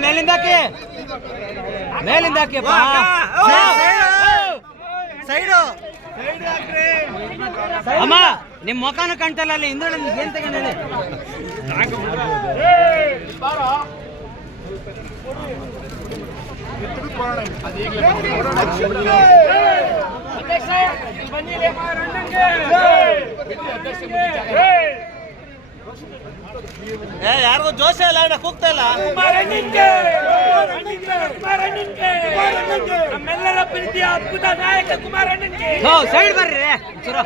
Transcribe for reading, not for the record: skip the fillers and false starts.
ಮೇಲಿಂದಾಕಿ ಮೇಲಿಂದಾಕಿ side ಅಮ್ಮ ನಿಮ್ ಮುಖಾನು ಕಾಣ್ತಲ್ಲ ಅಲ್ಲಿ ಹಿಂದೆ ಏನ್ ತಗೊಂಡು ಹೇಳಿ ಯಾರಿಗೂ ಜೋಶ ಇಲ್ಲ ಕೂಗ್ತಾ ಇಲ್ಲ ನಮ್ಮೆಲ್ಲರ ಪ್ರೀತಿಯ ಅದ್ಭುತ ನಾಯಕ ಕುಮಾರಣ್ಣನ್ಗೆ ಸೈಡ್ ಬರ್ರಿ Sudah.